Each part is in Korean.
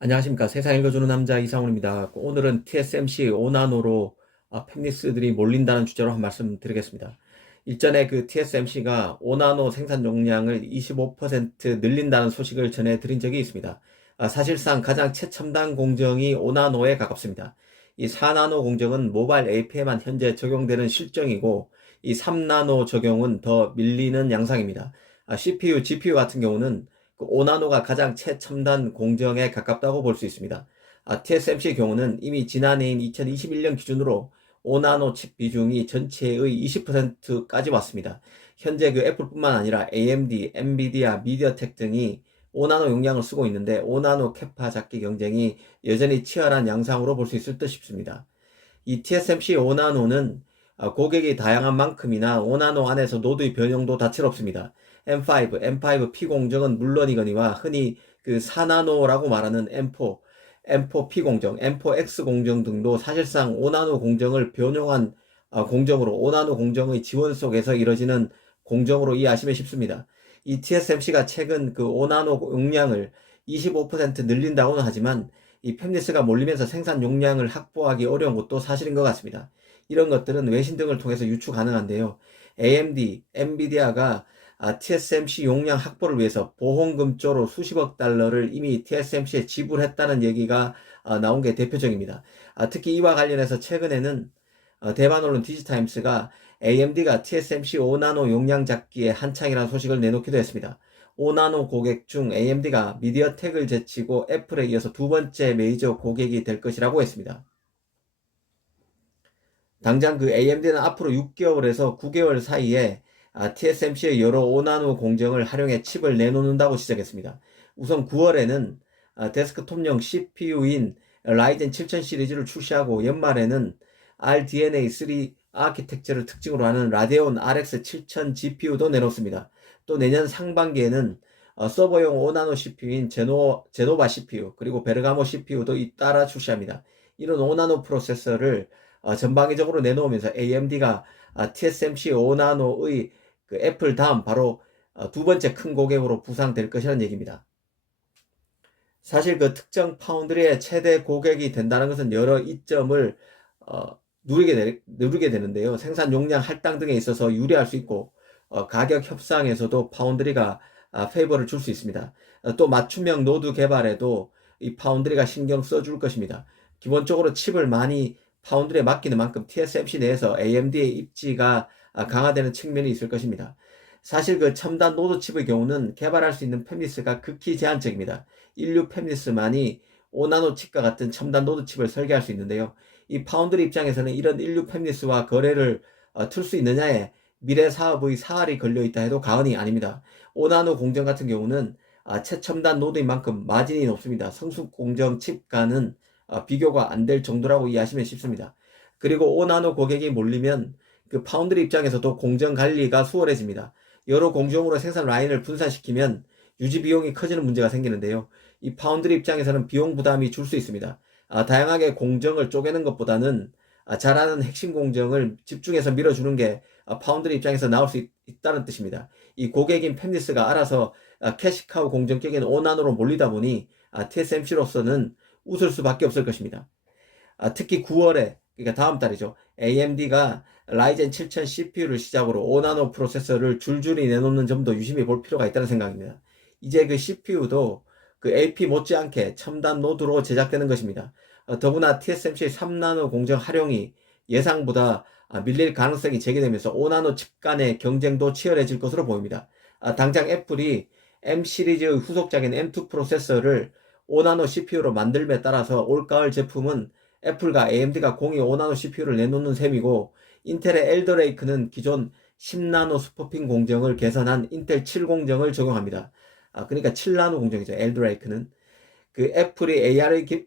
안녕하십니까. 세상 읽어주는 남자 이상훈입니다. 오늘은 TSMC 5나노로 아, 팹리스들이 몰린다는 주제로 한 말씀 드리겠습니다. 일전에 그 TSMC가 5나노 생산 용량을 25% 늘린다는 소식을 전해드린 적이 있습니다. 아, 사실상 가장 최첨단 공정이 5나노에 가깝습니다. 이 4나노 공정은 모바일 AP에만 현재 적용되는 실정이고 이 3나노 적용은 더 밀리는 양상입니다. 아, CPU, GPU 같은 경우는 그 5나노가 가장 최첨단 공정에 가깝다고 볼 수 있습니다. 아, TSMC의 경우는 이미 지난해인 2021년 기준으로 5나노 칩 비중이 전체의 20%까지 왔습니다. 현재 그 애플뿐만 아니라 AMD, 엔비디아, 미디어텍 등이 5나노 용량을 쓰고 있는데 5나노 캐파 잡기 경쟁이 여전히 치열한 양상으로 볼 수 있을 듯 싶습니다. 이 TSMC 5나노는 아, 고객이 다양한 만큼이나 5나노 안에서 노드의 변형도 다채롭습니다. M5, M5 P 공정은 물론이거니와 흔히 그 4나노라고 말하는 M4, M4 P 공정, M4 X 공정 등도 사실상 5나노 공정을 변형한 아, 공정으로 5나노 공정의 지원 속에서 이뤄지는 공정으로 이해하시면 쉽습니다. 이 TSMC가 최근 그 5나노 용량을 25% 늘린다고는 하지만 이 팹리스가 몰리면서 생산 용량을 확보하기 어려운 것도 사실인 것 같습니다. 이런 것들은 외신 등을 통해서 유추 가능한데요. AMD, 엔비디아가 아, TSMC 용량 확보를 위해서 보험금조로 수십억 달러를 이미 TSMC에 지불했다는 얘기가 아, 나온 게 대표적입니다. 아, 특히 이와 관련해서 최근에는 어, 대만 언론 디지타임스가 AMD가 TSMC 5나노 용량 잡기에 한창이라는 소식을 내놓기도 했습니다. 5나노 고객 중 AMD가 미디어텍을 제치고 애플에 이어서 두 번째 메이저 고객이 될 것이라고 했습니다. 당장 그 AMD는 앞으로 6개월에서 9개월 사이에 아, TSMC의 여러 5나노 공정을 활용해 칩을 내놓는다고 시작했습니다. 우선 9월에는 아, 데스크톱용 CPU인 라이젠 7000 시리즈를 출시하고 연말에는 RDNA3 아키텍처를 특징으로 하는 라데온 RX 7000 GPU도 내놓습니다. 또 내년 상반기에는 어, 서버용 5나노 CPU인 제노, 제노바 CPU 그리고 베르가모 CPU도 잇따라 출시합니다. 이런 5나노 프로세서를 어, 전방위적으로 내놓으면서 AMD가 아, TSMC 5나노의 그 애플 다음 바로 어, 두 번째 큰 고객으로 부상될 것이라는 얘기입니다. 사실 그 특정 파운드리의 최대 고객이 된다는 것은 여러 이점을 어, 누리게, 되, 누리게 되는데요. 생산 용량 할당 등에 있어서 유리할 수 있고 어, 가격 협상에서도 파운드리가 아, 페이버를 줄 수 있습니다. 어, 또 맞춤형 노드 개발에도 이 파운드리가 신경 써줄 것입니다. 기본적으로 칩을 많이 파운드리에 맡기는 만큼 TSMC 내에서 AMD의 입지가 아, 강화되는 측면이 있을 것입니다. 사실 그 첨단 노드 칩의 경우는 개발할 수 있는 팹리스가 극히 제한적입니다. 인류 팹리스만이 5나노 칩과 같은 첨단 노드 칩을 설계할 수 있는데요. 이 파운드리 입장에서는 이런 인류 팹리스와 거래를 어, 틀 수 있느냐에 미래 사업의 사활이 걸려 있다 해도 과언이 아닙니다. 5나노 공정 같은 경우는 아, 최첨단 노드인 만큼 마진이 높습니다. 성숙 공정 칩과는 어, 비교가 안 될 정도라고 이해하시면 쉽습니다. 그리고 5나노 고객이 몰리면 그 파운드리 입장에서도 공정 관리가 수월해집니다. 여러 공정으로 생산 라인을 분산시키면 유지 비용이 커지는 문제가 생기는데요. 이 파운드리 입장에서는 비용 부담이 줄 수 있습니다. 아, 다양하게 공정을 쪼개는 것보다는 아, 잘하는 핵심 공정을 집중해서 밀어주는 게 아, 파운드리 입장에서 나올 수 있, 다는 뜻입니다. 이 고객인 펜니스가 알아서 아, 캐시카우 공정 격에는 5나노로 몰리다 보니 아, TSMC로서는 웃을 수밖에 없을 것입니다. 아, 특히 9월에 그러니까 다음 달이죠. AMD가 라이젠 7000 CPU를 시작으로 5나노 프로세서를 줄줄이 내놓는 점도 유심히 볼 필요가 있다는 생각입니다. 이제 그 CPU도 그 AP 못지않게 첨단 노드로 제작되는 것입니다. 어, 더구나 TSMC의 3나노 공정 활용이 예상보다 아, 밀릴 가능성이 제기되면서 5나노 칩 간의 경쟁도 치열해질 것으로 보입니다. 아, 당장 애플이 M 시리즈의 후속작인 M2 프로세서를 5나노 CPU로 만들에 따라서 올가을 제품은 애플과 AMD가 공이 5나노 CPU를 내놓는 셈이고 인텔의 엘더레이크는 기존 10나노 슈퍼핀 공정을 개선한 인텔 7 공정을 적용합니다. 아, 그러니까 7나노 공정이죠. 엘더레이크는. 그 애플이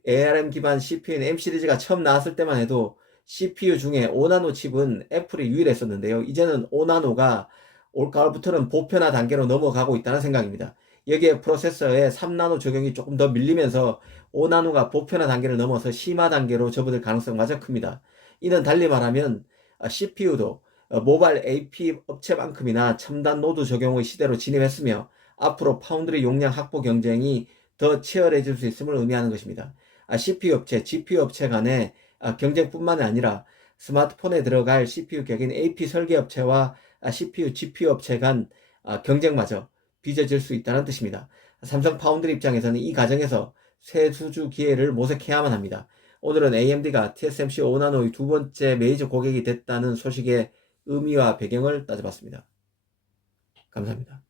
ARM 기반 CPU인 M 시리즈가 처음 나왔을 때만 해도 CPU 중에 5나노 칩은 애플이 유일했었는데요. 이제는 5나노가 올가을부터는 보편화 단계로 넘어가고 있다는 생각입니다. 여기에 프로세서에 3나노 적용이 조금 더 밀리면서 5나노가 보편화 단계를 넘어서 심화 단계로 접어들 가능성마저 큽니다. 이는 달리 말하면 CPU도 어, 모바일 AP 업체만큼이나 첨단 노드 적용의 시대로 진입했으며 앞으로 파운드리 용량 확보 경쟁이 더 치열해질 수 있음을 의미하는 것입니다. 아, CPU 업체, GPU 업체 간의 아, 경쟁뿐만 아니라 스마트폰에 들어갈 CPU 격인 AP 설계 업체와 아, CPU, GPU 업체 간 아, 경쟁마저 빚어질 수 있다는 뜻입니다. 삼성 파운드리 입장에서는 이 과정에서 새 수주 기회를 모색해야만 합니다. 오늘은 AMD가 TSMC 5나노의 두 번째 메이저 고객이 됐다는 소식의 의미와 배경을 따져봤습니다. 감사합니다.